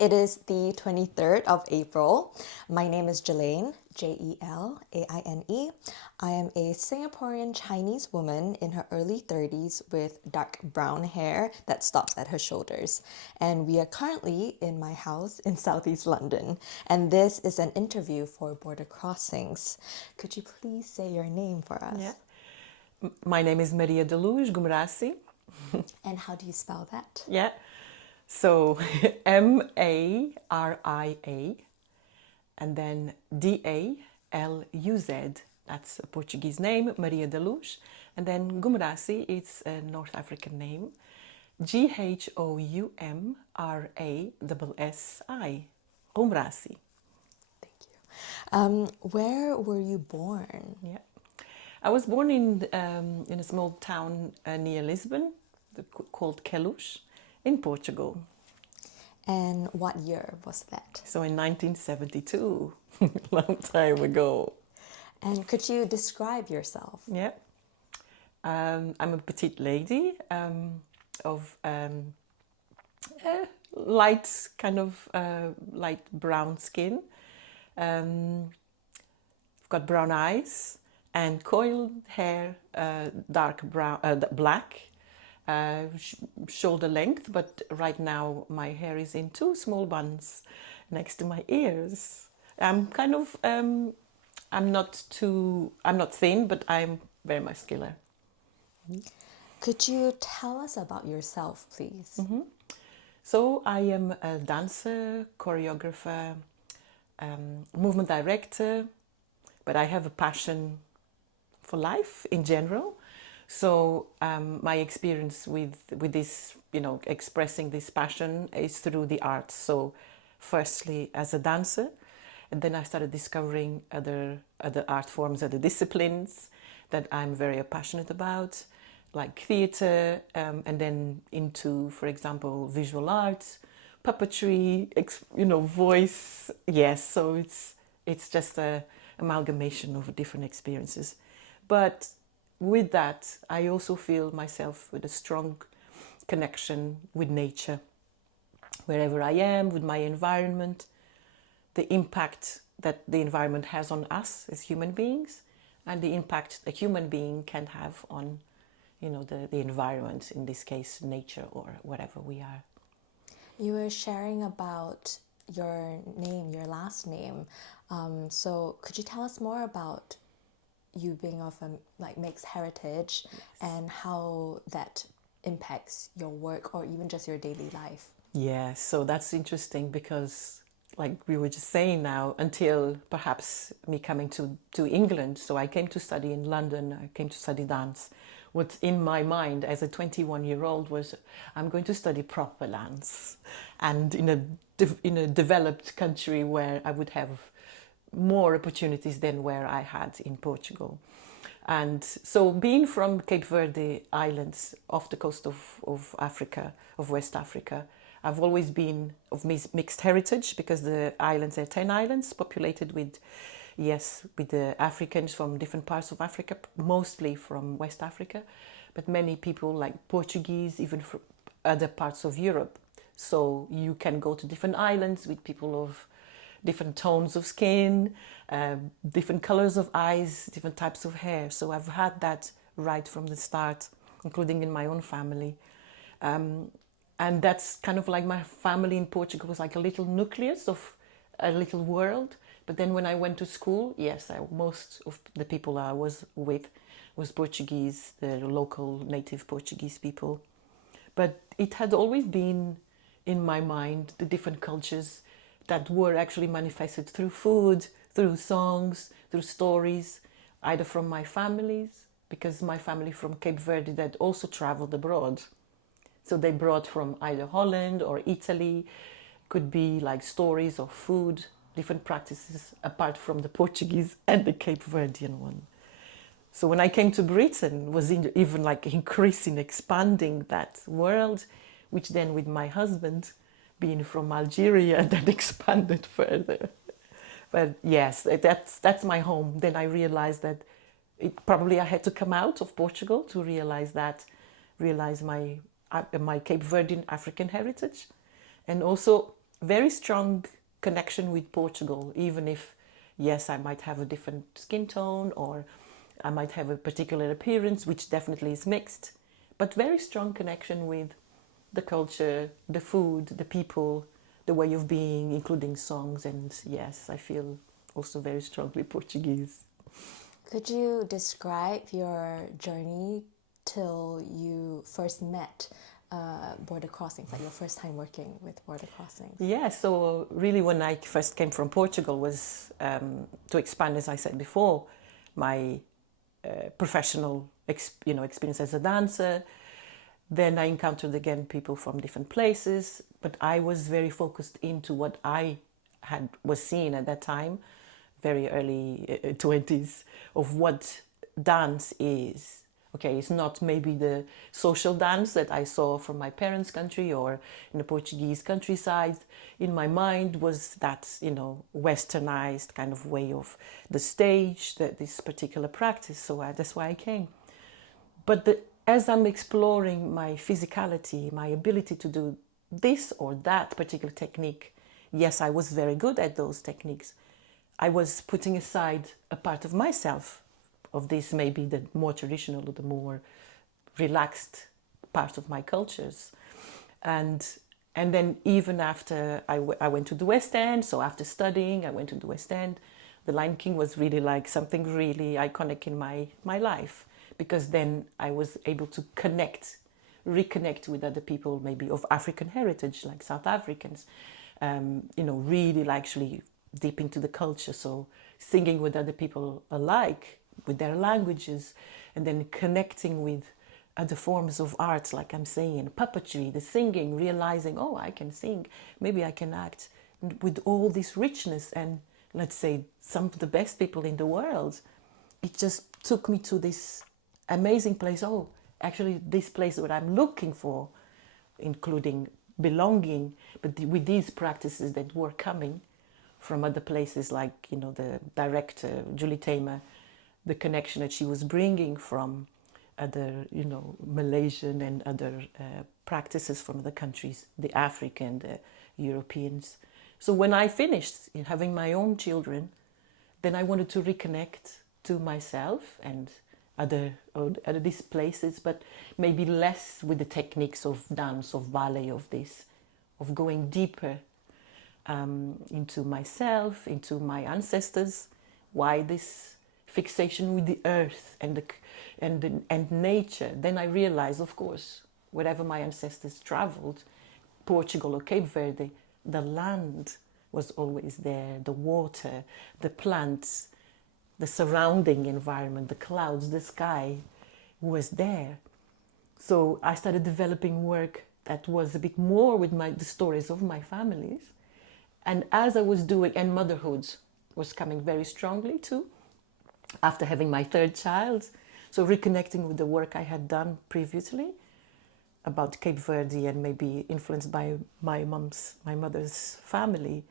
It is the 23rd of April. My name is Jelaine, Jelaine. I am a Singaporean Chinese woman in her early 30s with dark brown hair that stops at her shoulders. And we are currently in my house in Southeast London. And this is an interview for Border Crossings. Could you please say your name for us? Yeah. My name is Maria da Luz Ghoumrassi. And how do you spell that? Yeah. So Maria, and then Daluz. That's a Portuguese name, Maria da Luz. And then Ghoumrassi, it's a North African name. Ghoumrassi. Ghoumrassi. Thank you. Where were you born? Yeah. I was born in a small town near Lisbon called Queluz in Portugal. And what year was that? So in 1972, long time ago. And could you describe yourself? Yeah. I'm a petite lady of light, light brown skin. I've got brown eyes and coiled hair, dark brown, black, shoulder length. But right now my hair is in two small buns next to my ears. I'm kind of, I'm not thin, but I'm very muscular. Could you tell us about yourself, please? Mm-hmm. So I am a dancer, choreographer, movement director, but I have a passion for life in general. So my experience with this, expressing this passion is through the arts. So firstly as a dancer, and then I started discovering other art forms, other disciplines that I'm very passionate about, like theatre, and then into, for example, visual arts, puppetry, voice. Yes, so it's just a amalgamation of different experiences. But with that, I also feel myself with a strong connection with nature. Wherever I am, with my environment, the impact that the environment has on us as human beings, and the impact a human being can have on, the environment, in this case, nature or whatever we are. You were sharing about your name, your last name. So could you tell us more about you being of a mixed heritage, yes, and how that impacts your work or even just your daily life? Yeah, so that's interesting because, like we were just saying now, until perhaps me coming to England, so I came to study in London, I came to study dance. What's in my mind as a 21-year-old was, I'm going to study proper dance, and in a developed country where I would have more opportunities than where I had in Portugal. And so being from Cape Verde Islands off the coast of Africa, of West Africa, I've always been of mixed heritage because the islands are 10 islands populated with the Africans from different parts of Africa, mostly from West Africa, but many people like Portuguese, even from other parts of Europe. So you can go to different islands with people of different tones of skin, different colors of eyes, different types of hair. So I've had that right from the start, including in my own family. And that's kind of like my family in Portugal was like a little nucleus of a little world. But then when I went to school, yes, most of the people I was with was Portuguese, the local native Portuguese people. But it had always been in my mind the different cultures that were actually manifested through food, through songs, through stories, either from my families, because my family from Cape Verde that also traveled abroad. So they brought from either Holland or Italy, could be like stories of food, different practices apart from the Portuguese and the Cape Verdean one. So when I came to Britain, was even like increasing, expanding that world, which then with my husband, being from Algeria, that expanded further. But yes, that's my home. Then I realized that I had to come out of Portugal to realize my Cape Verdean African heritage, and also very strong connection with Portugal, even if, yes, I might have a different skin tone or I might have a particular appearance, which definitely is mixed, but very strong connection with the culture, the food, the people, the way of being, including songs. And yes, I feel also very strongly Portuguese. Could you describe your journey till you first met border crossings, like your first time working with border crossings? Yeah, so really when I first came from Portugal was to expand, as I said before, my professional experience as a dancer. Then I encountered again people from different places, but I was very focused into what I was seeing at that time, very early 20s, of what dance is. Okay, it's not maybe the social dance that I saw from my parents' country or in the Portuguese countryside. In my mind was that, westernized kind of way of the stage, this particular practice. So that's why I came. But as I'm exploring my physicality, my ability to do this or that particular technique, yes, I was very good at those techniques. I was putting aside a part of myself, of this maybe the more traditional or the more relaxed part of my cultures. And then even after I went to the West End, so after studying, I went to the West End. The Lion King was really like something really iconic in my life, because then I was able to reconnect with other people, maybe of African heritage, like South Africans, really like actually deep into the culture. So singing with other people alike, with their languages, and then connecting with other forms of art, like I'm saying, puppetry, the singing, realizing, oh, I can sing, maybe I can act, with all this richness and, let's say, some of the best people in the world. It just took me to this amazing place. Oh, actually, this place that I'm looking for, including belonging, but with these practices that were coming from other places, like, the director, Julie Tamer, the connection that she was bringing from other, Malaysian and other practices from other countries, the African, the Europeans. So when I finished having my own children, then I wanted to reconnect to myself and other these places, but maybe less with the techniques of dance, of ballet, of this, of going deeper into myself, into my ancestors. Why this fixation with the earth and nature? Then I realized, of course, wherever my ancestors traveled, Portugal or Cape Verde, the land was always there, the water, the plants, the surrounding environment, the clouds, the sky was there. So I started developing work that was a bit more with the stories of my families. And as I was doing, and motherhood was coming very strongly too, after having my third child. So reconnecting with the work I had done previously about Cape Verde and maybe influenced by my mother's family,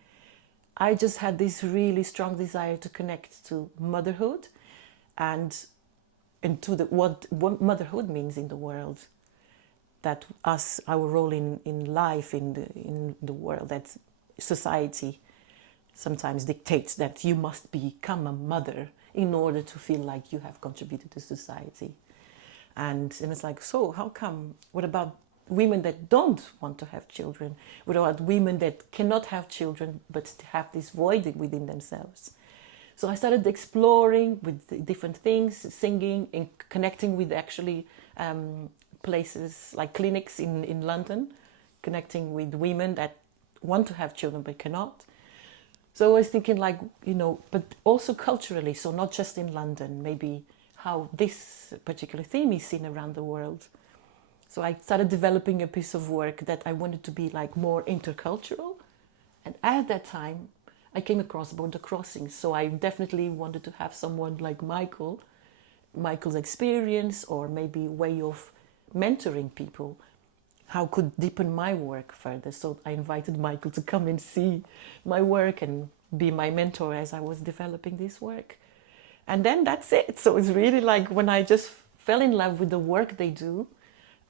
I just had this really strong desire to connect to motherhood and to what motherhood means in the world. That our role in life, in the world, that society sometimes dictates that you must become a mother in order to feel like you have contributed to society. And it's like, so how come, what about women that don't want to have children? What about women that cannot have children but have this void within themselves? So I started exploring with different things, singing and connecting with actually places like clinics in London, connecting with women that want to have children but cannot. So I was thinking like, but also culturally, so not just in London, maybe how this particular theme is seen around the world. So I started developing a piece of work that I wanted to be like more intercultural. And at that time, I came across border crossings. So I definitely wanted to have someone like Michael's experience, or maybe way of mentoring people, how could deepen my work further. So I invited Michael to come and see my work and be my mentor as I was developing this work. And then that's it. So it's really like when I just fell in love with the work they do,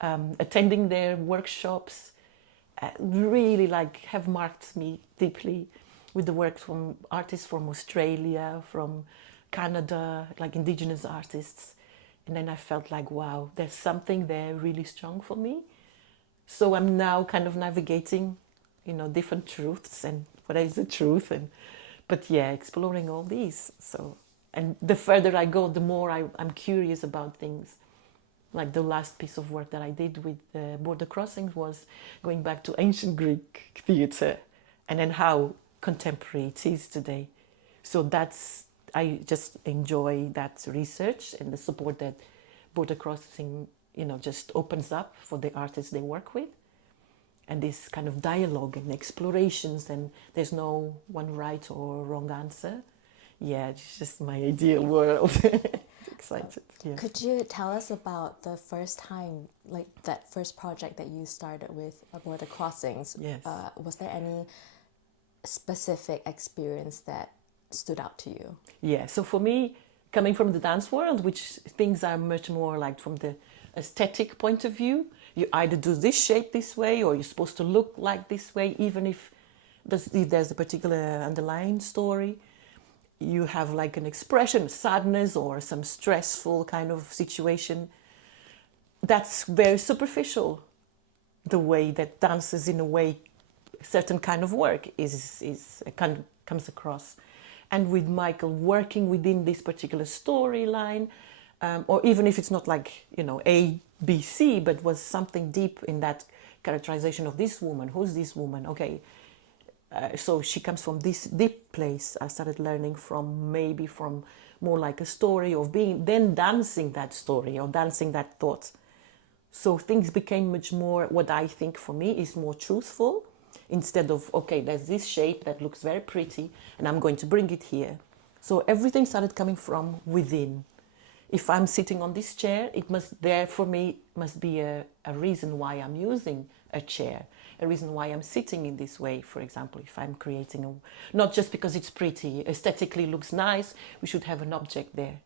attending their workshops really like have marked me deeply with the work from artists from Australia, from Canada, like indigenous artists. And then I felt like, wow, there's something there really strong for me. So I'm now kind of navigating, different truths and what is the truth, but yeah, exploring all these. So, and the further I go, the more I'm curious about things. Like the last piece of work that I did with Border Crossings was going back to ancient Greek theatre, and then how contemporary it is today. So I just enjoy that research and the support that Border Crossing, just opens up for the artists they work with. And this kind of dialogue and explorations, and there's no one right or wrong answer. Yeah, it's just my ideal world. Excited. Yeah. Could you tell us about the first time, like that first project that you started with Border Crossings? Yes. Was there any specific experience that stood out to you? Yeah, so for me, coming from the dance world, which things are much more like from the aesthetic point of view, you either do this shape this way or you're supposed to look like this way, even if there's a particular underlying story. You have like an expression, sadness or some stressful kind of situation. That's very superficial, the way that dances in a way a certain kind of work comes across. And with Michael working within this particular storyline, or even if it's not like, A, B, C, but was something deep in that characterization of this woman. Who's this woman? Okay, so she comes from this deep place. I started learning from more like a story of then dancing that story or dancing that thought. So things became much more, what I think for me is more truthful, instead of, okay, there's this shape that looks very pretty and I'm going to bring it here. So everything started coming from within. If I'm sitting on this chair, for me must be a reason why I'm using a chair, a reason why I'm sitting in this way. For example, if I'm creating not just because it's pretty, aesthetically looks nice, we should have an object there.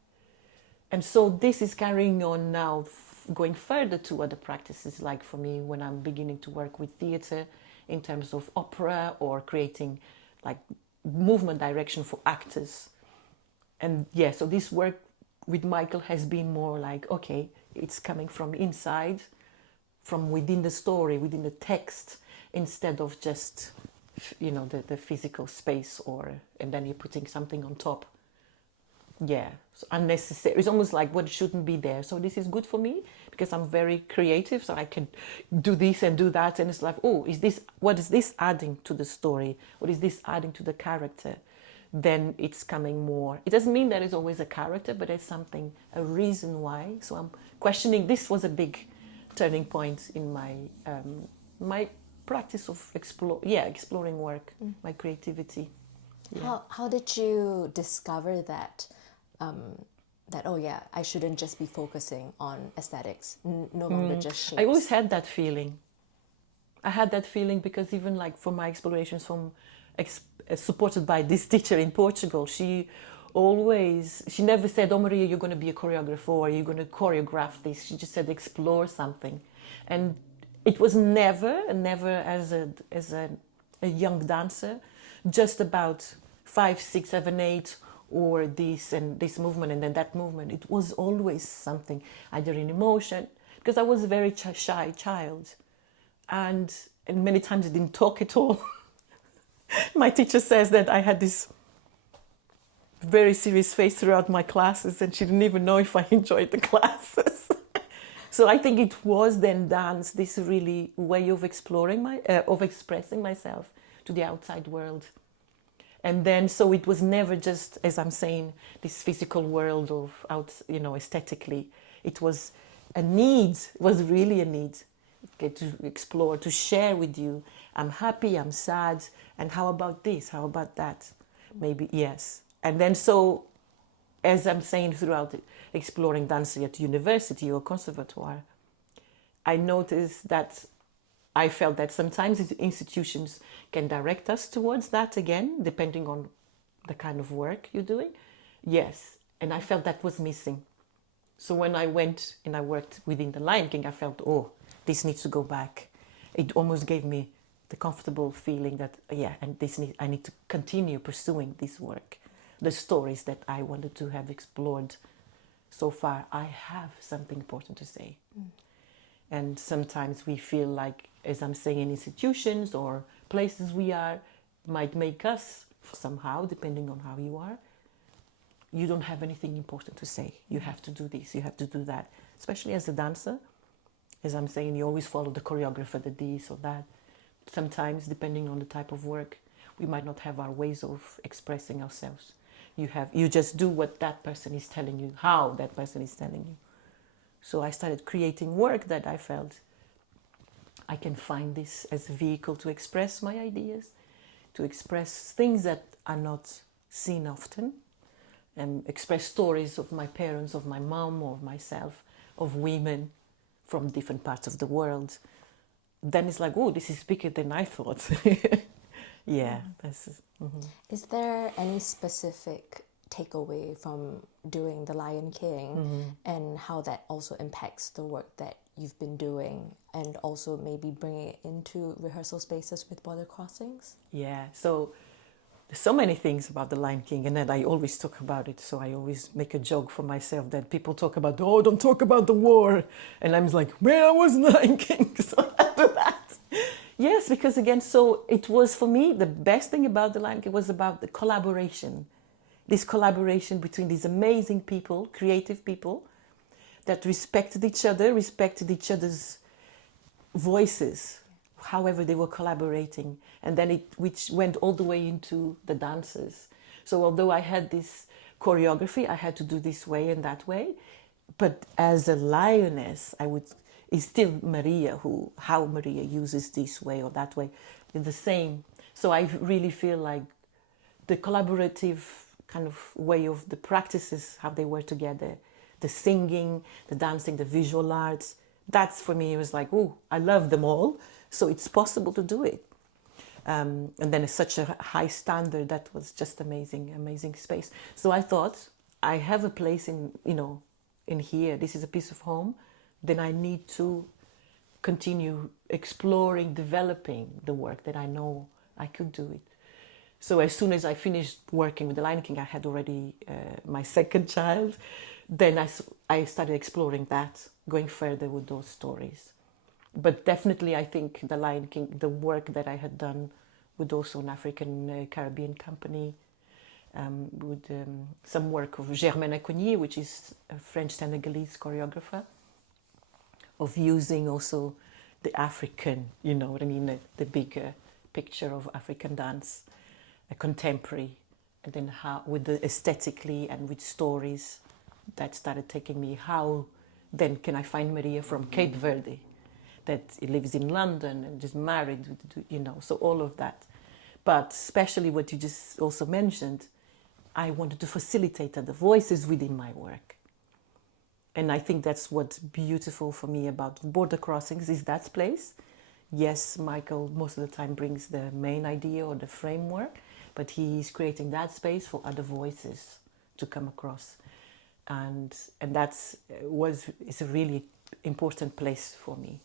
And so this is carrying on now, going further to other practices, like for me, when I'm beginning to work with theatre in terms of opera or creating like movement direction for actors. And yeah, so this work with Michael has been more like, okay, it's coming from inside, from within the story, within the text, instead of just, the physical space, and then you're putting something on top. Yeah, so unnecessary. It's almost like what shouldn't be there. So this is good for me because I'm very creative, so I can do this and do that, and it's like, oh, what is this adding to the story? What is this adding to the character? Then it's coming more. It doesn't mean there is always a character, but there's something, a reason why. So I'm questioning. This was a big turning point in my practice of exploring work, my creativity. Yeah. How did you discover that I shouldn't just be focusing on aesthetics, no longer just shapes? I always had that feeling. I had that feeling because even like for my explorations supported by this teacher in Portugal, she never said, oh Maria, you're going to be a choreographer or you're going to choreograph this. She just said, explore something. And it was never as a young dancer, just about 5, 6, 7, 8, or this and this movement and then that movement. It was always something, either in emotion, because I was a very shy child. And many times I didn't talk at all. My teacher says that I had this very serious face throughout my classes and she didn't even know if I enjoyed the classes. So I think it was then dance, this really way of expressing myself to the outside world. And then, so it was never just, as I'm saying, this physical world of aesthetically. It was a need, it was really a need. To explore, to share with you. I'm happy, I'm sad, and how about this? How about that? Maybe, yes. And then so, as I'm saying throughout exploring dancing at university or conservatoire, I noticed that I felt that sometimes institutions can direct us towards that again, depending on the kind of work you're doing. Yes, and I felt that was missing. So when I went and I worked within the Lion King, I felt, oh, this needs to go back. It almost gave me the comfortable feeling that, yeah, and I need to continue pursuing this work. The stories that I wanted to have explored so far, I have something important to say. And sometimes we feel like, as I'm saying, in institutions or places we are, might make us somehow, depending on how you are, you don't have anything important to say. You have to do this, you have to do that. Especially as a dancer, as I'm saying, you always follow the choreographer, the this or that. Sometimes, depending on the type of work, we might not have our ways of expressing ourselves. You just do what that person is telling you, how that person is telling you. So I started creating work that I felt I can find this as a vehicle to express my ideas, to express things that are not seen often, and express stories of my parents, of my mom, or of myself, of women from different parts of the world. Then it's like, oh, this is bigger than I thought. Yeah. Is there any specific takeaway from doing The Lion King and how that also impacts the work that you've been doing, and also maybe bringing it into rehearsal spaces with border crossings? Yeah, so there's so many things about The Lion King, and then I always talk about it. So I always make a joke for myself that people talk about, oh, don't talk about the war. And I'm like, well, I was Lion King, so I do that. Yes, because again, so it was for me, the best thing about The Lion King was about the collaboration. This collaboration between these amazing people, creative people, that respected each other's voices, however they were collaborating, and then which went all the way into the dancers. So although I had this choreography, I had to do this way and that way, but as a lioness, it's still Maria how Maria uses this way or that way is the same. So I really feel like the collaborative kind of way of the practices, how they were together, the singing, the dancing, the visual arts, that's for me, it was like, oh, I love them all. So it's possible to do it. And then it's such a high standard, that was just amazing space. So I thought, I have a place in here, this is a piece of home, then I need to continue exploring, developing the work that I know I could do it. So as soon as I finished working with The Lion King, I had already my second child. Then I started exploring that, going further with those stories. But definitely I think The Lion King, the work that I had done with also an African Caribbean company, with some work of Germaine Acogny, which is a French-Senegalese choreographer, of using also the African, you know what I mean, the bigger picture of African dance, a contemporary, and then how with the aesthetically and with stories, that started taking me, how then can I find Maria from Cape Verde, that lives in London and is married, so all of that. But especially what you just also mentioned, I wanted to facilitate the voices within my work. And I think that's what's beautiful for me about border crossings, is that place. Yes, Michael most of the time brings the main idea or the framework, but he's creating that space for other voices to come across. And it's a really important place for me.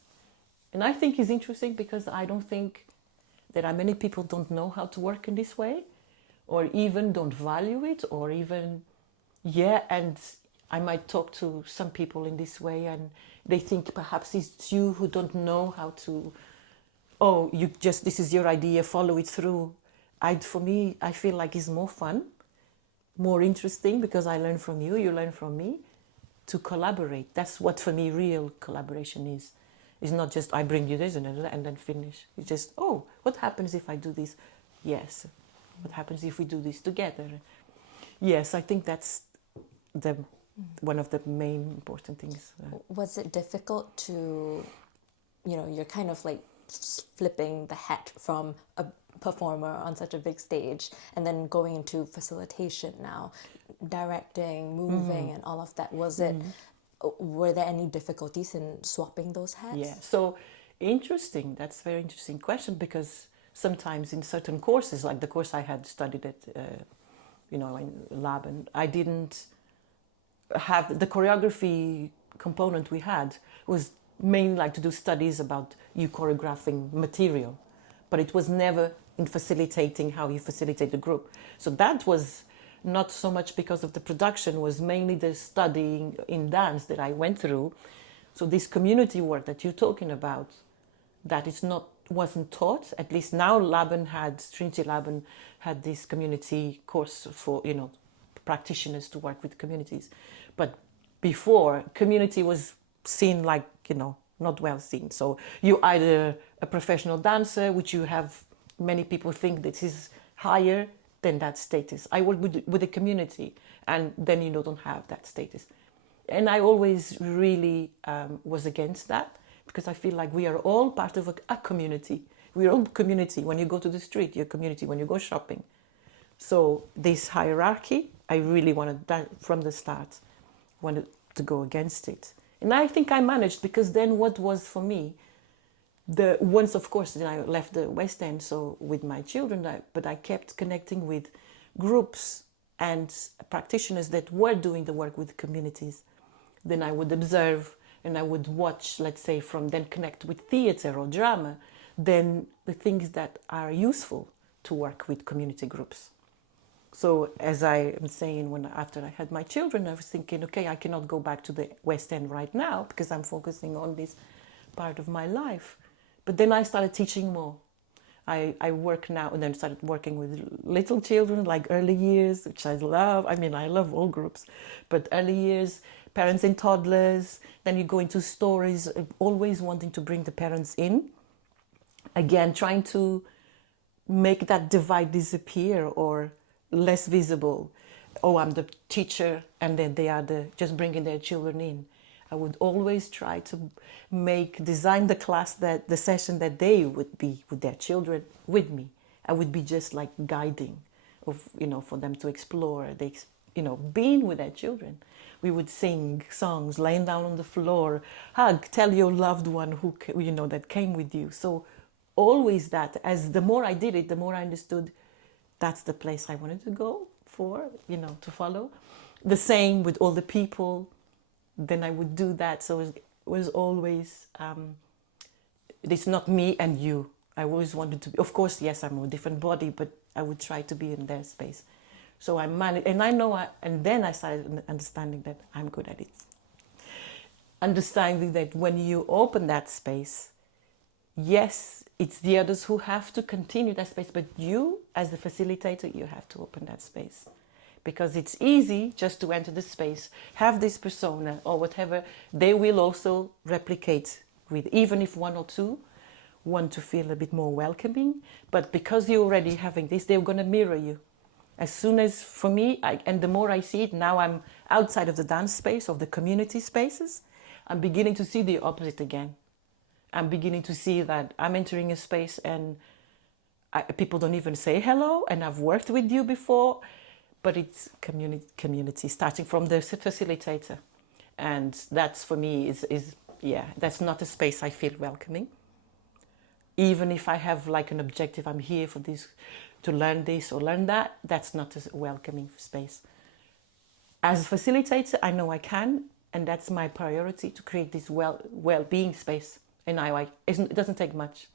And I think it's interesting because I don't think there are many people don't know how to work in this way, or even don't value it, or even, and I might talk to some people in this way and they think perhaps it's you who don't know how to, this is your idea, follow it through. For me, I feel like it's more fun, more interesting, because I learn from you, you learn from me, to collaborate. That's what for me real collaboration is. It's not just I bring you this and then finish. It's just, what happens if I do this? Yes. What happens if we do this together? Yes, I think that's one of the main important things. Was it difficult to, you're kind of like flipping the hat from a performer on such a big stage and then going into facilitation now, directing, moving, and all of that. Were there any difficulties in swapping those hats? Yeah, so interesting. That's a very interesting question, because sometimes in certain courses, like the course I had studied at, in lab, and I didn't have the choreography component we had was mainly like to do studies about you choreographing material. but it was never in facilitating how you facilitate the group. So that was not so much because of the production, was mainly the studying in dance that I went through. So this community work that you're talking about, that is not wasn't taught. At least now, Trinity Laban had this community course for practitioners to work with communities, but before, community was seen like not well seen. So you either a professional dancer, which you have many people think this is higher than that status. I work with the community, and then you don't have that status. And I always really was against that, because I feel like we are all part of a community. We're all community. When you go to the street, you're community. When you go shopping. So this hierarchy, I really wanted that from the start, wanted to go against it. And I think I managed, because then what was for me, once of course then I left the West End, so with my children, but I kept connecting with groups and practitioners that were doing the work with communities. Then I would observe and I would watch, let's say, from then connect with theatre or drama, then the things that are useful to work with community groups. So as I am saying, after I had my children, I was thinking, okay, I cannot go back to the West End right now because I'm focusing on this part of my life. But then I started teaching more. I work now, and then started working with little children, like early years, which I love. I mean, I love all groups, but early years, parents and toddlers. Then you go into stories, always wanting to bring the parents in. Again, trying to make that divide disappear or less visible. Oh, I'm the teacher, and then they are just bringing their children in. I would always try to design the class, the session that they would be with their children with me. I would be just like guiding, for them to explore. Being with their children. We would sing songs, laying down on the floor, hug, tell your loved one who that came with you. So always that. As the more I did it, the more I understood that's the place I wanted to go for, to follow. The same with all the people. Then I would do that. So it was always, it's not me and you. I always wanted to be, of course, yes, I'm a different body, but I would try to be in their space. So I managed, and and then I started understanding that I'm good at it. Understanding that when you open that space, yes, it's the others who have to continue that space, but you, as the facilitator, you have to open that space. Because it's easy just to enter the space, have this persona or whatever. They will also replicate with, even if one or two want to feel a bit more welcoming. But because you're already having this, they're going to mirror you. As soon as, for me, and the more I see it, now I'm outside of the dance space, of the community spaces, I'm beginning to see the opposite again. I'm beginning to see that I'm entering a space and people don't even say hello, and I've worked with you before. But it's community, starting from the facilitator. And that's, for me, that's not a space I feel welcoming. Even if I have like an objective, I'm here for this, to learn this or learn that, that's not a welcoming space. As a facilitator, I know I can, and that's my priority, to create this well-being space. And it doesn't take much.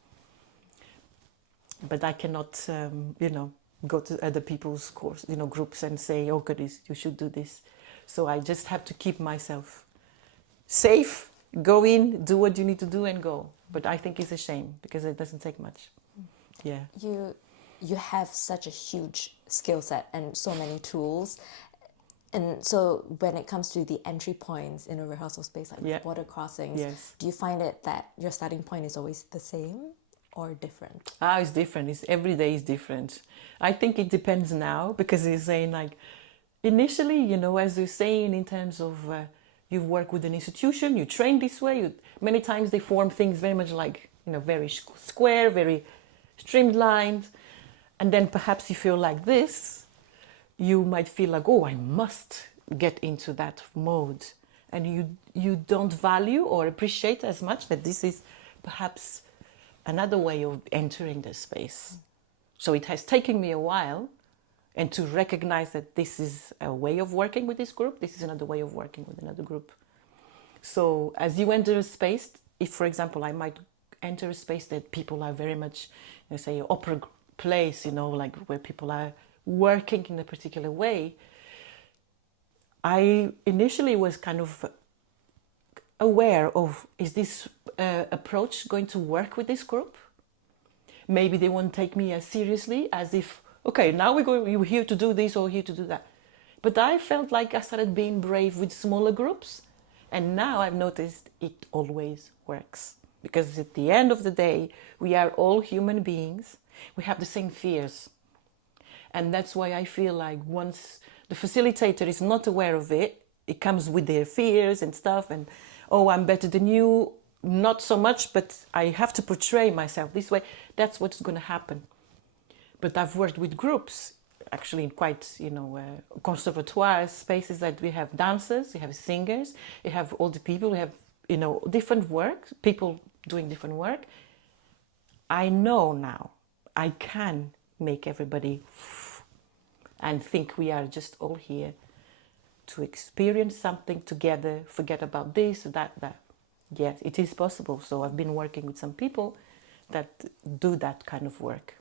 But I cannot, go to other people's course, groups and say, oh, goodies, you should do this. So I just have to keep myself safe, go in, do what you need to do and go. But I think it's a shame because it doesn't take much. Yeah. You have such a huge skill set and so many tools. And so when it comes to the entry points in a rehearsal space, like border crossings, do you find it that your starting point is always the same? Or different? It's different. Every day is different. I think it depends now, because you're saying like, initially, as you're saying in terms of you work with an institution, you train this way. Many times they form things very much like, very square, very streamlined. And then perhaps you feel like this, you might feel like, oh, I must get into that mode. And you don't value or appreciate as much that this is perhaps another way of entering the space. So it has taken me a while, and to recognize that this is a way of working with this group, this is another way of working with another group. So as you enter a space, if, for example, I might enter a space that people are very much, say, opera place, like where people are working in a particular way, I initially was kind of aware of, is this approach going to work with this group? Maybe they won't take me as seriously as if, okay, now you're here to do this or here to do that. But I felt like I started being brave with smaller groups. And now I've noticed it always works. Because at the end of the day, we are all human beings. We have the same fears. And that's why I feel like once the facilitator is not aware of it, it comes with their fears and stuff. And, oh, I'm better than you. Not so much, but I have to portray myself this way. That's what's going to happen. But I've worked with groups, actually in quite, conservatoire spaces that we have dancers, we have singers, we have all the people, we have, different work, people doing different work. I know now I can make everybody and think we are just all here to experience something together, forget about this, that. Yes, it is possible. So I've been working with some people that do that kind of work.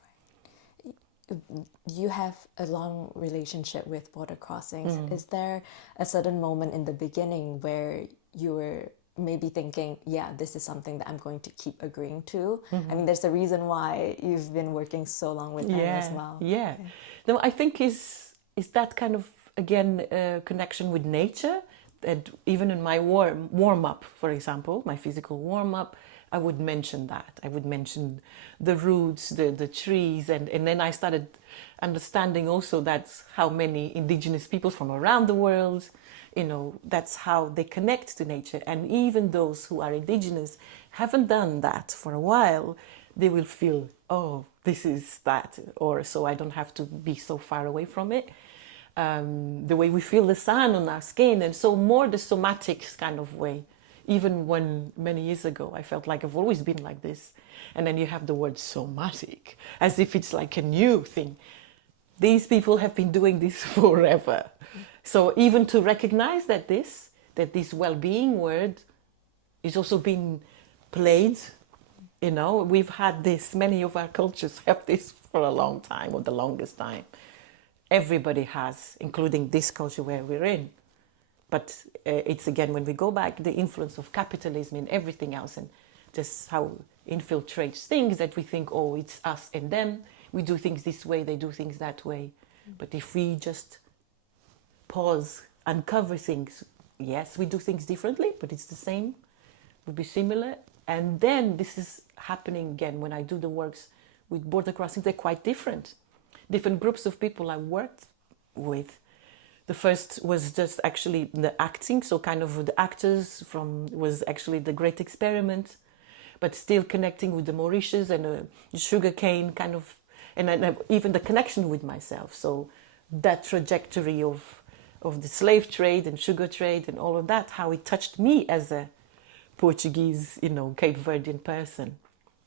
You have a long relationship with border crossings. Is there a certain moment in the beginning where you were maybe thinking, yeah, this is something that I'm going to keep agreeing to? I mean, there's a reason why you've been working so long with them as well. Yeah. No, I think is that kind of, again, connection with nature. And even in my warm-up, for example, my physical warm-up, I would mention that. I would mention the roots, the trees, and then I started understanding also that's how many indigenous people from around the world, that's how they connect to nature. And even those who are indigenous haven't done that for a while, they will feel, oh, this is that, or so I don't have to be so far away from it. The way we feel the sun on our skin, and so more the somatic kind of way. Even when many years ago I felt like I've always been like this, and then you have the word somatic as if it's like a new thing. These people have been doing this forever. So even to recognize that this well-being word is also being played, we've had this, many of our cultures have this for a long time, or the longest time. Everybody has, including this culture where we're in. But it's, again, when we go back, the influence of capitalism and everything else, and just how it infiltrates things that we think, oh, it's us and them. We do things this way, they do things that way. But if we just pause, uncover things, yes, we do things differently, but it's the same, would be similar. And then this is happening again when I do the works with border crossings. They're quite different. Different groups of people I worked with. The first was just actually the acting, so kind of the actors was actually the Great Experiment, but still connecting with the Mauritius and sugarcane kind of, and even the connection with myself. So that trajectory of the slave trade and sugar trade and all of that, how it touched me as a Portuguese, Cape Verdean person.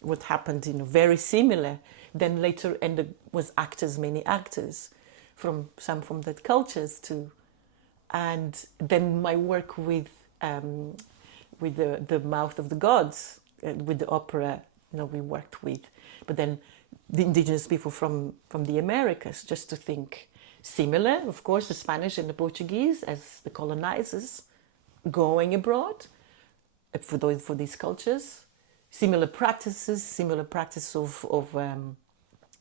What happened, very similar. Then later, and was actors, many actors, from that cultures too. And then my work with the Mouth of the Gods, with the opera, we worked with. But then the indigenous people from the Americas, just to think similar, of course, the Spanish and the Portuguese as the colonizers going abroad for these cultures. Similar practice of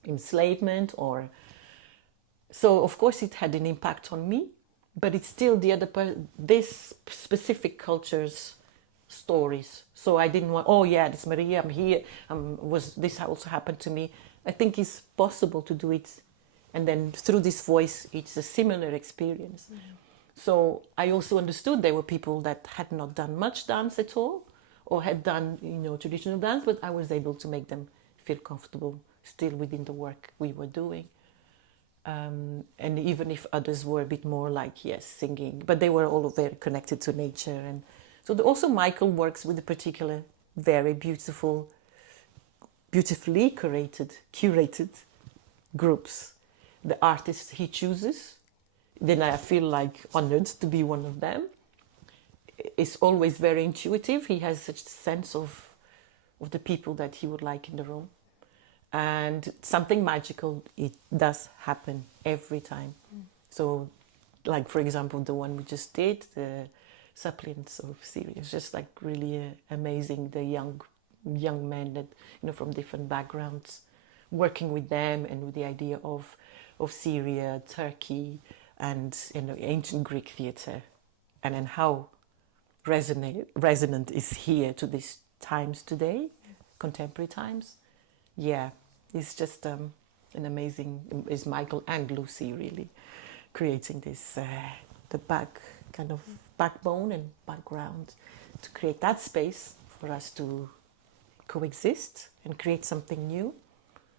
enslavement, or so of course it had an impact on me, but it's still this specific culture's stories. So I didn't want, oh yeah, this Maria, I'm here, this also happened to me. I think it's possible to do it, and then through this voice it's a similar experience. So I also understood there were people that had not done much dance at all, or had done, traditional dance, but I was able to make them feel comfortable still within the work we were doing. And even if others were a bit more like, yes, singing, but they were all very connected to nature. And so also Michael works with a particular, very beautifully curated groups. The artists he chooses, then I feel like honored to be one of them. Is always very intuitive. He has such a sense of of the people that he would like in the room. And something magical, it does happen every time. So, like, for example, the one we just did, the Suppliants of Syria, it's just like really amazing. The young men that, from different backgrounds, working with them and with the idea of Syria, Turkey, and ancient Greek theatre, and then how resonant is here to these times today, contemporary times. Yeah, it's just an amazing. Is Michael and Lucy really creating this the backbone and background to create that space for us to coexist and create something new.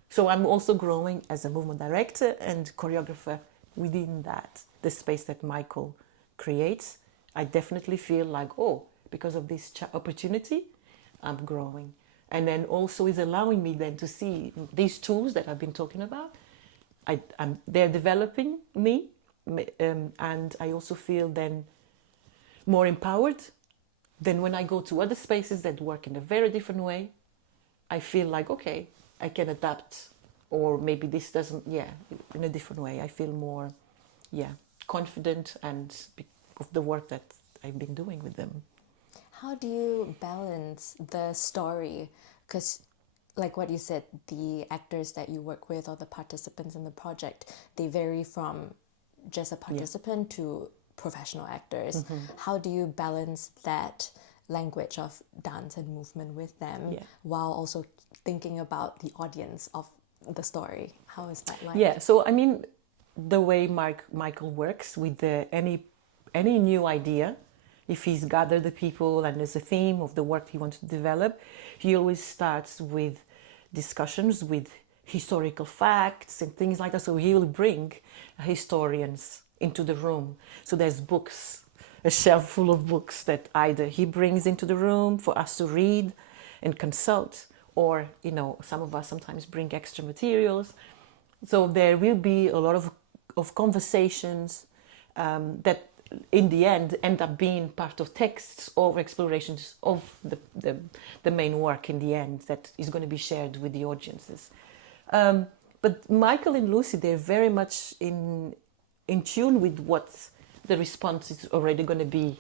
So I'm also growing as a movement director and choreographer within that, the space that Michael creates. I definitely feel like, because of this opportunity, I'm growing. And then also is allowing me then to see these tools that I've been talking about. They're developing me, and I also feel then more empowered than when I go to other spaces that work in a very different way. I feel like, okay, I can adapt, or maybe this doesn't, in a different way. I feel more, confident and of the work that I've been doing with them. How do you balance the story? Because, like what you said, the actors that you work with or the participants in the project, they vary from just a participant to professional actors. How do you balance that language of dance and movement with them while also thinking about the audience of the story? How is that like? Yeah, so I mean, the way Michael works with any new idea, if he's gathered the people and there's a theme of the work he wants to develop, he always starts with discussions with historical facts and things like that. So he will bring historians into the room. So there's books, a shelf full of books that either he brings into the room for us to read and consult, or, some of us sometimes bring extra materials. So there will be a lot of conversations that in the end up being part of texts or explorations of the main work in the end that is going to be shared with the audiences. But Michael and Lucy, they're very much in tune with what the response is already going to be,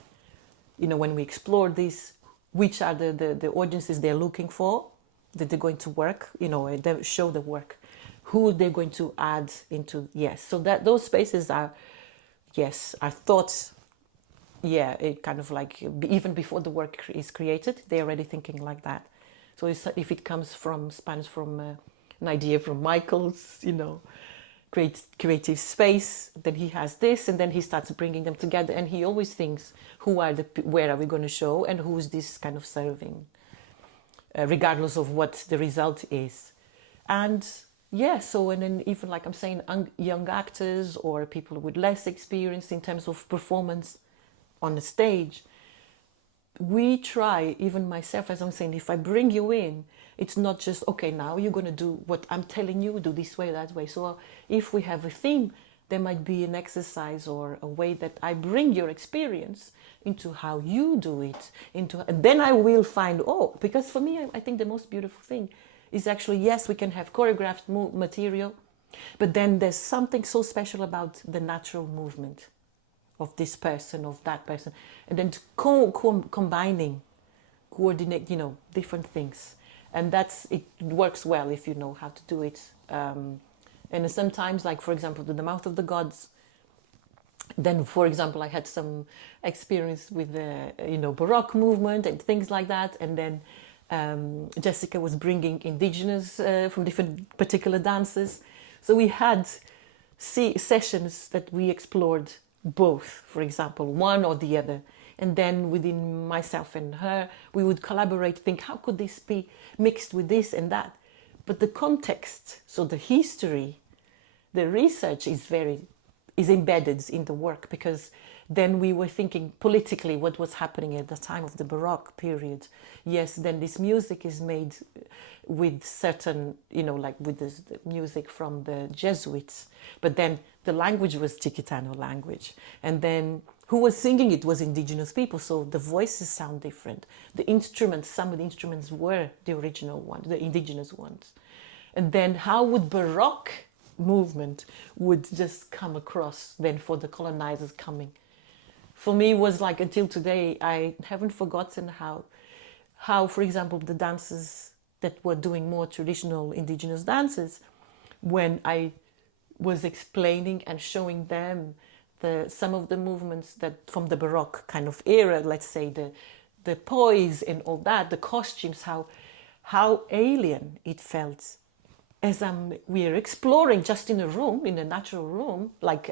when we explore this, which are the audiences they're looking for, that they're going to work, they show the work, who they're going to add into, so that those spaces are thought, it kind of like, even before the work is created, they're already thinking like that. So if it spans from an idea from Michael's, creative space, then he has this, and then he starts bringing them together, and he always thinks, where are we going to show, and who is this kind of serving, regardless of what the result is. And and then even like I'm saying, young actors or people with less experience in terms of performance on the stage, we try, even myself, as I'm saying, if I bring you in, it's not just, okay, now you're going to do what I'm telling you, do this way, that way. So if we have a theme, there might be an exercise or a way that I bring your experience into how you do it, and then I will find, because for me, I think the most beautiful thing is actually, yes, we can have choreographed material, but then there's something so special about the natural movement of this person, of that person, and then combining, coordinate, different things. And it works well if you know how to do it. And sometimes, like, for example, The Mouth of the Gods, then, for example, I had some experience with the, Baroque movement and things like that. And then Jessica was bringing indigenous from different particular dances. So we had sessions that we explored both, for example, one or the other. And then within myself and her, we would collaborate, think, how could this be mixed with this and that? But the context, so the history, the research is embedded in the work, because then we were thinking politically what was happening at the time of the Baroque period. Yes, then this music is made with certain, like with the music from the Jesuits, but then the language was Chicano language. And then who was singing it was indigenous people, so the voices sound different. The instruments, some of the instruments were the original ones, the indigenous ones. And then how would Baroque movement would just come across then for the colonizers coming? For me, it was like, until today, I haven't forgotten how, for example, the dancers that were doing more traditional indigenous dances, when I was explaining and showing them some of the movements that from the Baroque kind of era, let's say the poise and all that, the costumes, how alien it felt as we are exploring just in a room, in a natural room, like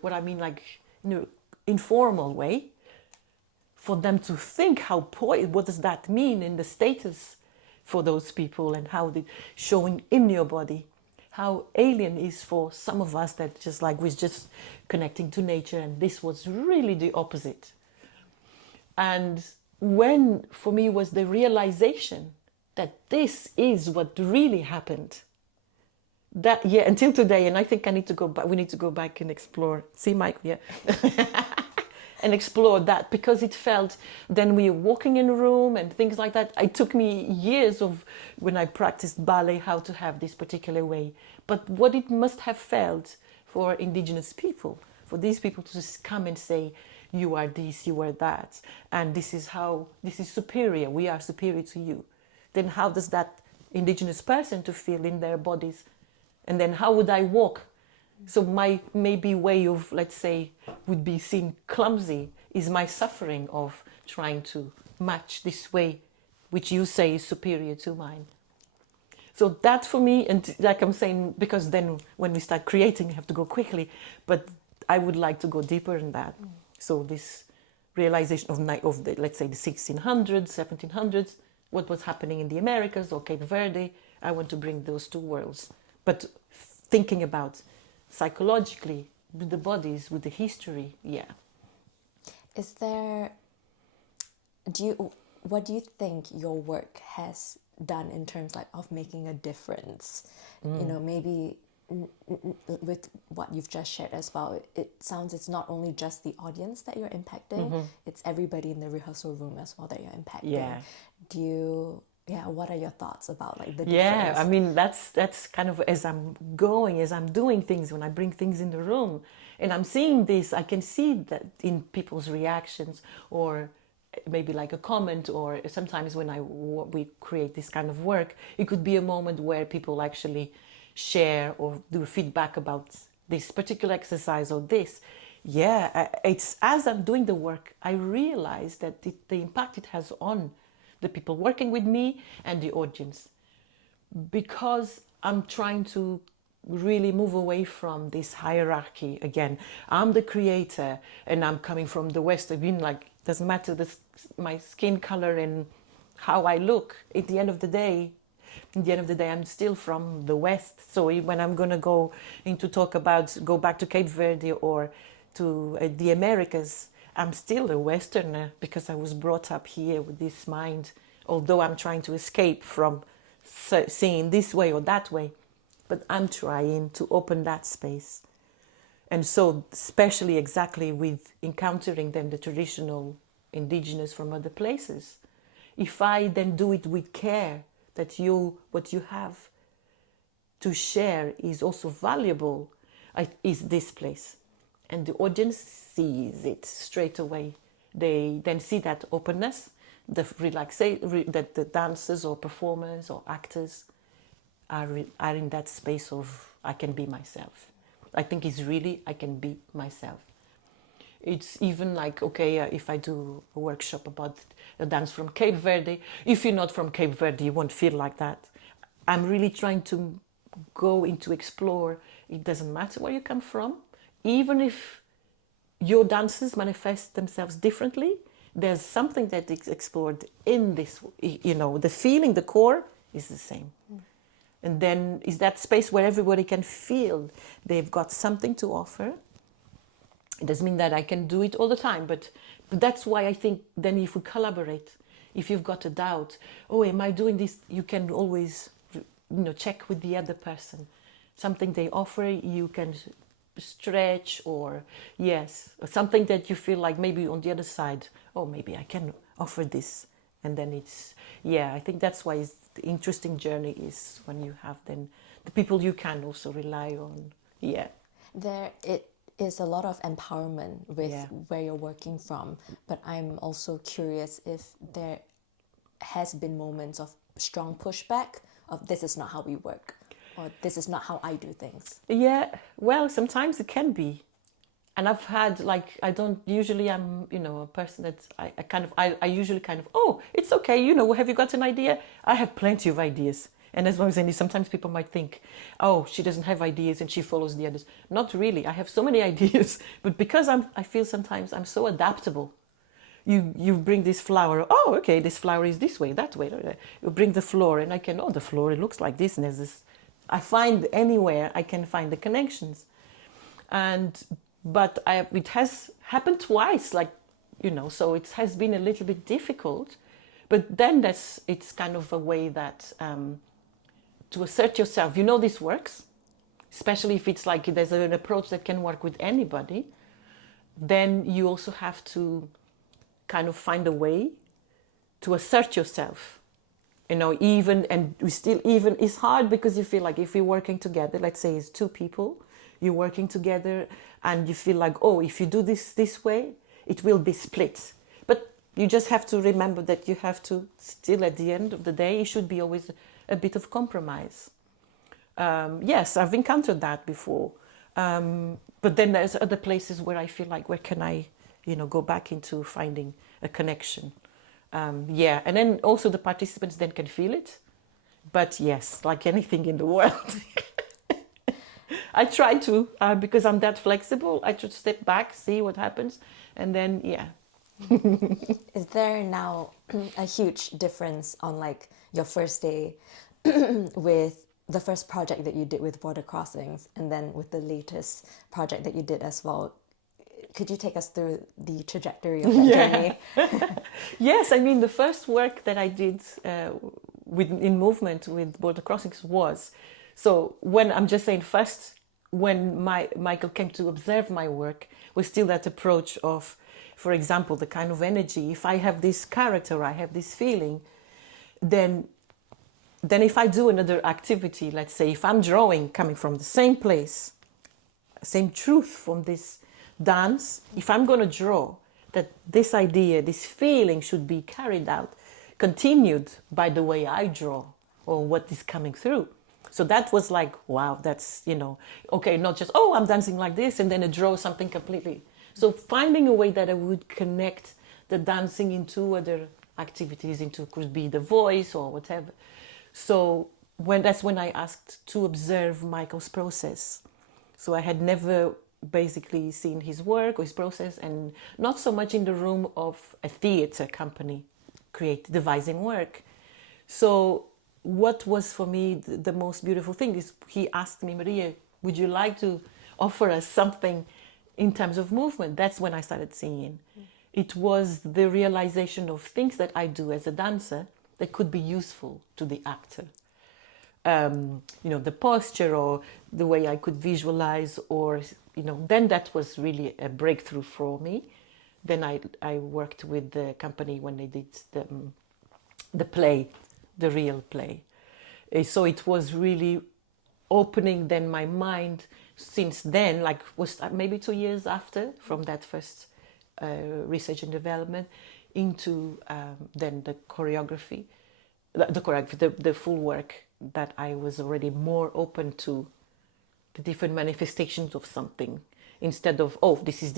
what I mean, like in an informal way, for them to think what does that mean in the status for those people, and how the showing in your body, how alien is for some of us that just like was just connecting to nature, and this was really the opposite. And when for me was the realization that this is what really happened. That, yeah, until today, and I think I need to go back. We need to go back and explore. See, Mike, yeah, and explore that, because it felt. Then we were walking in a room and things like that. It took me years of when I practiced ballet how to have this particular way. But what it must have felt for indigenous people, for these people to just come and say, "You are this, you are that, and this is superior. We are superior to you." Then how does that indigenous person to feel in their bodies? And then how would I walk? So my maybe way of, let's say, would be seen clumsy is my suffering of trying to match this way, which you say is superior to mine. So that for me, and like I'm saying, because then when we start creating, you have to go quickly, but I would like to go deeper in that. So this realization of the, let's say, the 1600s, 1700s, what was happening in the Americas or Cape Verde, I want to bring those two worlds. But thinking about psychologically, with the bodies, with the history, yeah. Is there, what do you think your work has done in terms like of making a difference? You know, maybe with what you've just shared as well, it sounds it's not only just the audience that you're impacting, it's everybody in the rehearsal room as well that you're impacting. Yeah. What are your thoughts about like the difference? Yeah, I mean, that's kind of as I'm doing things, when I bring things in the room and I'm seeing this, I can see that in people's reactions, or maybe like a comment, or sometimes when we create this kind of work, it could be a moment where people actually share or do feedback about this particular exercise or this. Yeah, it's as I'm doing the work, I realize that the impact it has on the people working with me and the audience, because I'm trying to really move away from this hierarchy again. I'm the creator and I'm coming from the West. I mean, like, doesn't matter my skin color and how I look. At the end of the day, I'm still from the West. So when I'm going to go back to Cape Verde or to the Americas, I'm still a Westerner because I was brought up here with this mind, although I'm trying to escape from seeing this way or that way, but I'm trying to open that space. And so, especially exactly with encountering them, the traditional indigenous from other places, if I then do it with care, that what you have to share is also valuable, is this place. And the audience sees it straight away. They then see that openness, the relaxation, that the dancers or performers or actors are in that space of, I can be myself. I think it's really, I can be myself. It's even like, okay, if I do a workshop about a dance from Cape Verde, if you're not from Cape Verde, you won't feel like that. I'm really trying to go into explore. It doesn't matter where you come from. Even if your dances manifest themselves differently, there's something that is explored in this, the feeling, the core is the same. And then is that space where everybody can feel they've got something to offer. It doesn't mean that I can do it all the time, but that's why I think then if we collaborate, if you've got a doubt, oh, am I doing this? You can always, check with the other person. Something they offer, you can stretch, or yes, something that you feel like maybe on the other side, oh, maybe I can offer this. And then it's, yeah, I think that's why it's the interesting journey is when you have then the people you can also rely on. Yeah. There it is a lot of empowerment with Yeah. where you're working from, but I'm also curious if there has been moments of strong pushback of this is not how we work, or this is not how I do things. Yeah, well, sometimes it can be. And I've had like, I don't usually, I'm, a person that I usually kind of, oh, it's okay, have you got an idea? I have plenty of ideas. And as long as any, sometimes people might think, oh, she doesn't have ideas and she follows the others. Not really. I have so many ideas, but because I feel sometimes I'm so adaptable. You bring this flower, oh, okay, this flower is this way, that way. You bring the floor, and I can, oh, the floor, it looks like this, and there's this. I find anywhere I can find the connections. But it has happened twice, like, so it has been a little bit difficult. But then it's kind of a way that to assert yourself, this works, especially if it's like there's an approach that can work with anybody. Then you also have to kind of find a way to assert yourself, even, and we still, even, it's hard because you feel like if we're working together, let's say it's two people, you're working together and you feel like, oh, if you do this way, it will be split. But you just have to remember that you have to still, at the end of the day, it should be always a bit of compromise. Yes, I've encountered that before. But then there's other places where I feel like, where can I, go back into finding a connection? Yeah, and then also the participants then can feel it. But yes, like anything in the world, I try to, because I'm that flexible, I try to step back, see what happens, and then, yeah. Is there now a huge difference on like your first day with the first project that you did with border crossings and then with the latest project that you did as well? Could you take us through the trajectory of that journey? Yes, I mean, the first work that I did in movement with border crossings was, so when I'm just saying first, when Michael came to observe my work, was still that approach of, for example, the kind of energy. If I have this character, I have this feeling, then if I do another activity, let's say if I'm drawing coming from the same place, same truth from this dance, if I'm going to draw that this idea, this feeling should be carried out, continued by the way I draw or what is coming through. So that was like, wow, that's, okay, not just, oh, I'm dancing like this and then I draw something completely. So finding a way that I would connect the dancing into other activities, could be the voice or whatever. So that's when I asked to observe Michael's process. So I had never basically seen his work or his process, and not so much in the room of a theater company devising work. So what was for me the most beautiful thing is he asked me, Maria, would you like to offer us something in terms of movement? That's when I started singing. It was the realization of things that I do as a dancer that could be useful to the actor. The posture or the way I could visualize, or, then that was really a breakthrough for me. Then I worked with the company when they did the play, the real play. So it was really opening then my mind since then, like was maybe 2 years after from that first research and development into then the choreography, the full work, that I was already more open to the different manifestations of something, instead of, oh, this is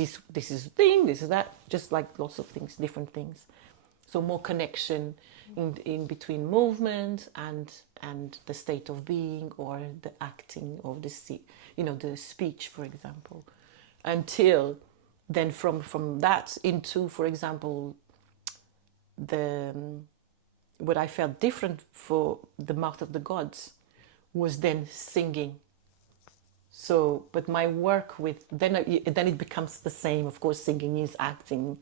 thing, this is that, just like lots of things, different things. So more connection in between movement and the state of being, or the acting of the speech, for example, until then from that into, for example, what I felt different for the Mouth of the Gods was then singing. So, but my work with, then it becomes the same. Of course, singing is acting.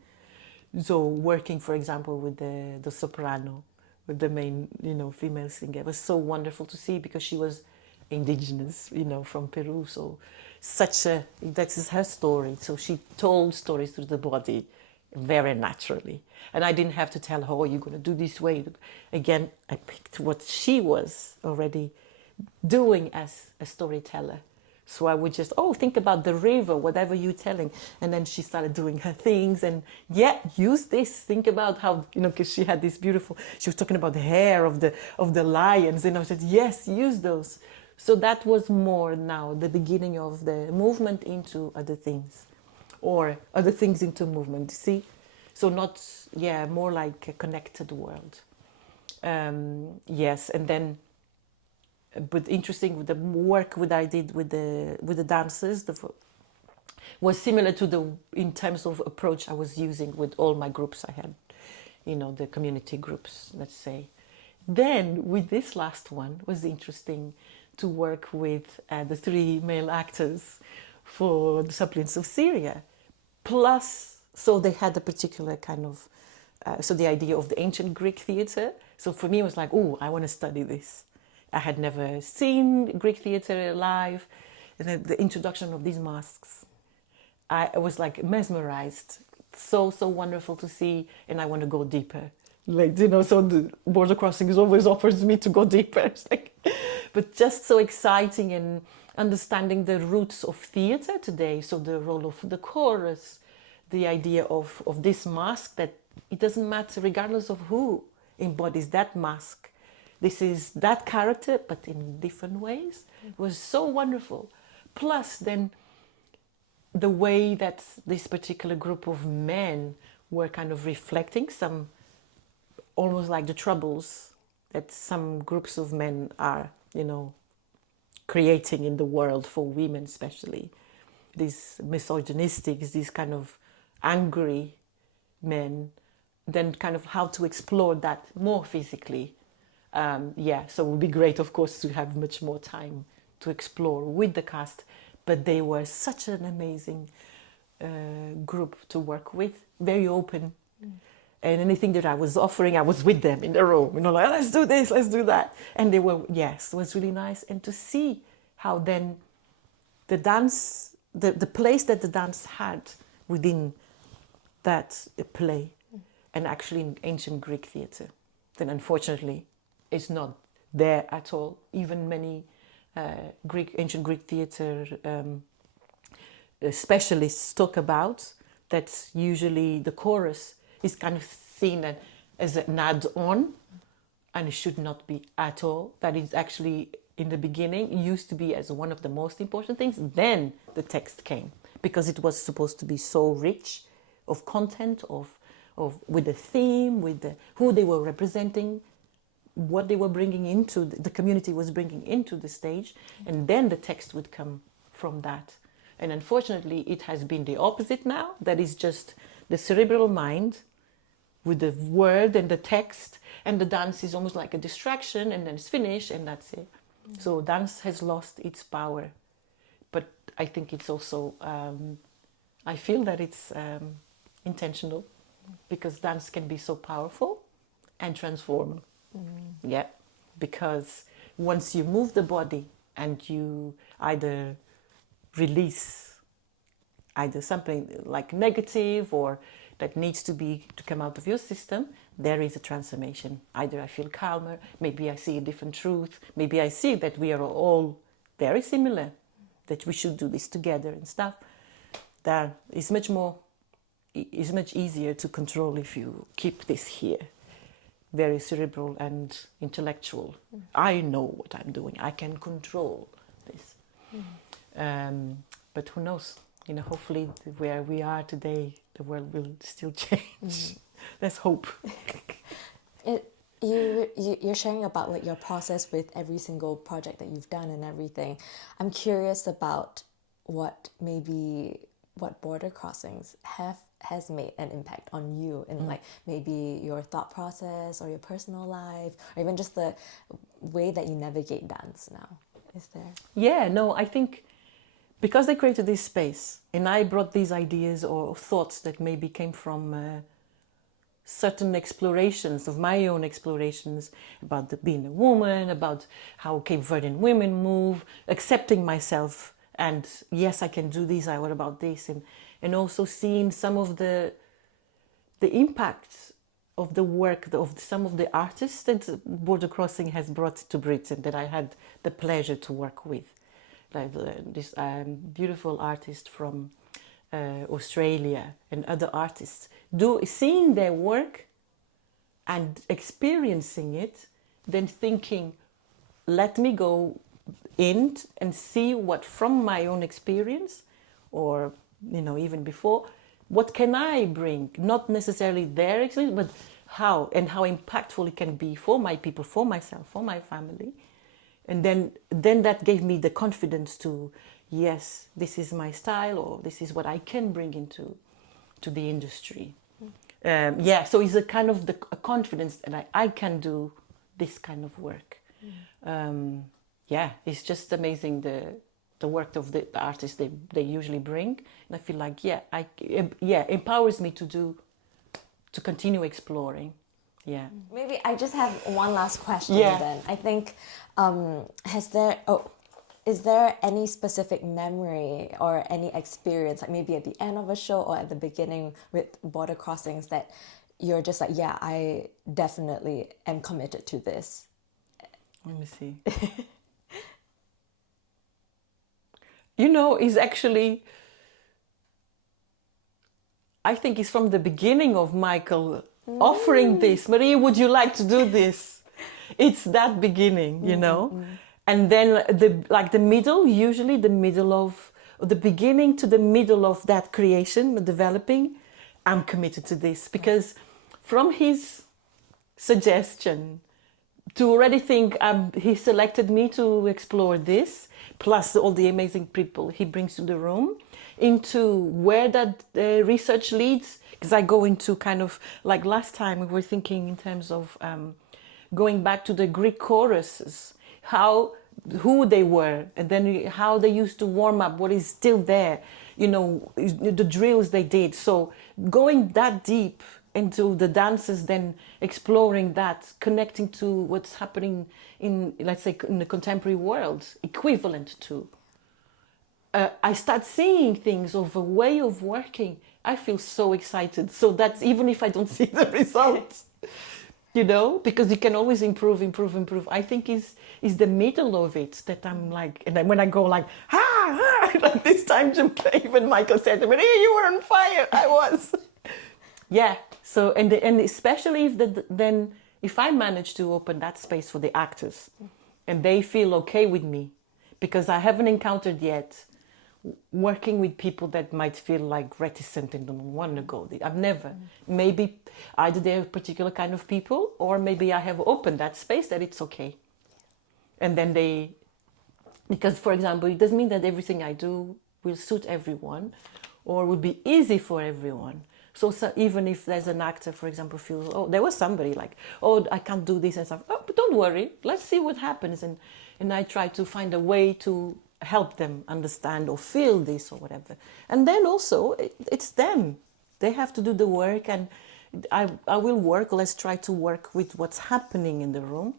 So working, for example, with the soprano, with the main, female singer, it was so wonderful to see, because she was indigenous, from Peru. So that is her story. So she told stories through the body very naturally. And I didn't have to tell her, oh, you're going to do this way. Again, I picked what she was already doing as a storyteller. So I would just, think about the river, whatever you're telling. And then she started doing her things and use this. Think about how, because she had this beautiful, she was talking about the hair of the lions. And I said, yes, use those. So that was more now the beginning of the movement into other things, or other things into movement, see? So not, more like a connected world. Yes, and then, but interesting with the work that I did with the dancers was similar to in terms of approach I was using with all my groups I had, the community groups, let's say. Then with this last one was interesting to work with the 3 male actors for the Suppliants of Syria. Plus, so they had a particular kind of, so the idea of the ancient Greek theatre. So for me it was like, I want to study this. I had never seen Greek theatre live. And the introduction of these masks, I was like mesmerized. So wonderful to see, and I want to go deeper. So the border crossings always offers me to go deeper. It's like, but just so exciting, and understanding the roots of theatre today. So the role of the chorus, the idea of this mask, that it doesn't matter regardless of who embodies that mask. This is that character, but in different ways. It was so wonderful. Plus, then, the way that this particular group of men were kind of reflecting some, almost like the troubles that some groups of men are, creating in the world for women especially. These misogynistic, these kind of angry men, then kind of how to explore that more physically. So it would be great, of course, to have much more time to explore with the cast, but they were such an amazing group to work with, very open. And anything that I was offering, I was with them in the room, like, let's do this, let's do that. And they were, it was really nice. And to see how then the dance, the place that the dance had within that play, and actually in ancient Greek theatre, then unfortunately, it's not there at all. Even many ancient Greek theatre specialists talk about that usually the chorus is kind of seen as an add-on, and it should not be at all. That is actually, in the beginning, used to be as one of the most important things. Then the text came, because it was supposed to be so rich of content, with the theme, with who they were representing, what they were bringing into, the community was bringing into the stage, and then the text would come from that. And unfortunately, it has been the opposite now. That is just the cerebral mind with the word and the text, and the dance is almost like a distraction, and then it's finished, and that's it. So dance has lost its power. But I think it's also, I feel that it's intentional, because dance can be so powerful and transform. Because once you move the body and you either release either something like negative or that needs to come out of your system, there is a transformation. Either I feel calmer, maybe I see a different truth, maybe I see that we are all very similar, that we should do this together and stuff. That is much easier to control if you keep this here. Very cerebral and intellectual. I know what I'm doing. I can control this. But who knows? Hopefully where we are today, the world will still change. Let's hope. You're sharing about like your process with every single project that you've done and everything. I'm curious about what border crossings has made an impact on you in like maybe your thought process or your personal life, or even just the way that you navigate dance now. Is there? I think because they created this space and I brought these ideas or thoughts that maybe came from certain explorations, of my own explorations about being a woman, about how Cape Verdean women move, accepting myself, and yes, I can do this, what about this, and also seeing some of the impact of the work of some of the artists that Border Crossing has brought to Britain, that I had the pleasure to work with. Like this beautiful artist from Australia and other artists, seeing their work and experiencing it, then thinking, let me go in and see what from my own experience, or even before, what can I bring? Not necessarily their experience, but how impactful it can be for my people, for myself, for my family. And then that gave me the confidence to, yes, this is my style, or this is what I can bring into the industry. So it's a kind of a confidence that I can do this kind of work. It's just amazing the work of the artists they usually bring, and I feel like empowers me to continue exploring. Yeah. Maybe I just have one last question then. I think, is there any specific memory or any experience, like maybe at the end of a show or at the beginning with Border Crossings, that you're just like, yeah, I definitely am committed to this? Let me see. Is actually, I think it's from the beginning of Michael offering this. Maria, would you like to do this? It's that beginning, And then the middle, usually the middle of the beginning to the middle of that creation, developing, I'm committed to this, because from his suggestion to already think he selected me to explore this, plus all the amazing people he brings to the room, into where that research leads, because I go into kind of, like last time we were thinking in terms of going back to the Greek choruses, who they were, and then how they used to warm up, what is still there, the drills they did. So going that deep into the dances, then exploring that, connecting to what's happening in, let's say, in the contemporary world, equivalent to. I start seeing things of a way of working. I feel so excited. So that's even if I don't see the results, because you can always improve. I think is the middle of it that I'm like, and then when I go like, like this time, even Michael said to me, "Hey, you were on fire." I was. Yeah. So and especially if I manage to open that space for the actors, and they feel okay with me, because I haven't encountered yet working with people that might feel like reticent and don't want to go. I've never. Maybe either they're a particular kind of people, or maybe I have opened that space that it's okay. And then because for example, it doesn't mean that everything I do will suit everyone or will be easy for everyone. So even if there's an actor, for example, feels, there was somebody like, I can't do this and stuff. Oh, but don't worry, let's see what happens. And I try to find a way to help them understand or feel this or whatever. And then also, it's them. They have to do the work, and I will work. Let's try to work with what's happening in the room,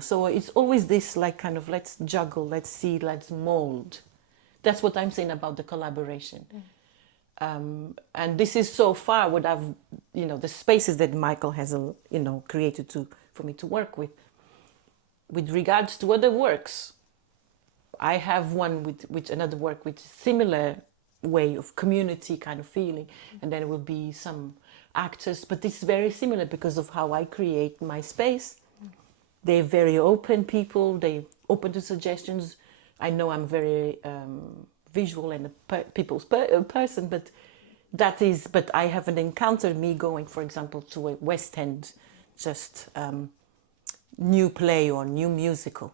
So it's always this like kind of, let's juggle, let's see, let's mold. That's what I'm saying about the collaboration. And this is so far what I've, the spaces that Michael has, created for me to work with. With regards to other works, I have one with another work with similar way of community kind of feeling, and then it will be some actors, but it's very similar because of how I create my space. They're very open people, they open to suggestions. I know I'm very visual and people's person, but but I haven't encountered me going, for example, to a West End, just new play or new musical.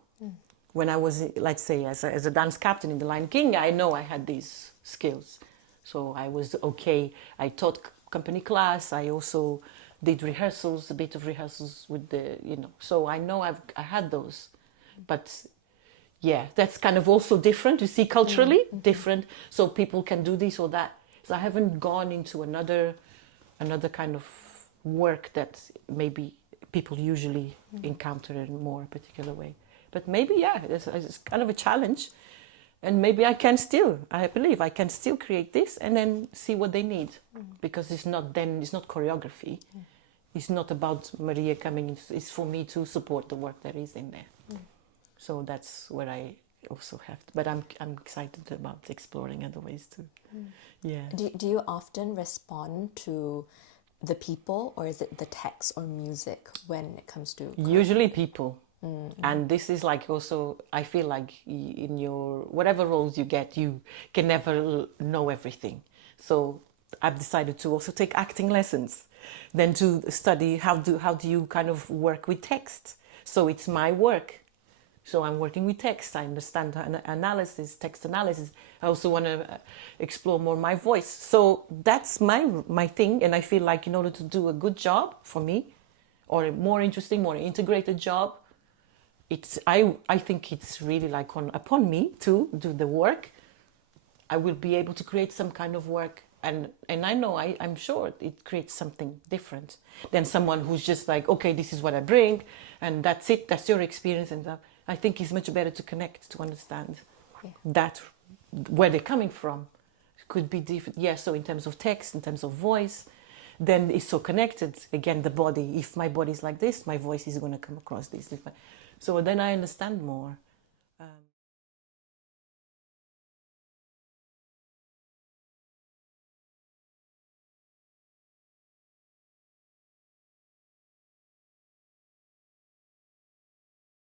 When I was, let's say, as a dance captain in The Lion King, I know I had these skills. So I was okay. I taught company class. I also did rehearsals, a bit of rehearsals with So I know I had those. But yeah, that's kind of also different. You see, culturally different. So people can do this or that. So I haven't gone into another kind of work that maybe people usually encounter in a more particular way. But maybe, yeah, it's kind of a challenge. And maybe I believe I can still create this and then see what they need. Because it's not choreography. It's not about Maria coming in, it's for me to support the work that is in there. So that's where I also have to, but I'm excited about exploring other ways too. Yeah. Do you often respond to the people, or is it the text or music when it comes to Usually people. And this is like also, I feel like in your whatever roles you get, you can never know everything. So I've decided to also take acting lessons, then to study how do you kind of work with text. So it's my work. So I'm working with text. I understand analysis, text analysis. I also want to explore more my voice. So that's my thing. And I feel like in order to do a good job for me, or a more interesting, more integrated job, I think it's really like upon me to do the work. I will be able to create some kind of work. And I know, I'm sure it creates something different than someone who's just like, okay, this is what I bring, and that's it, that's your experience. And I think it's much better to connect, to understand that, where they're coming from. It could be different, yeah, so in terms of text, in terms of voice, then it's so connected. Again, the body, if my body is like this, my voice is going to come across this. So then I understand more.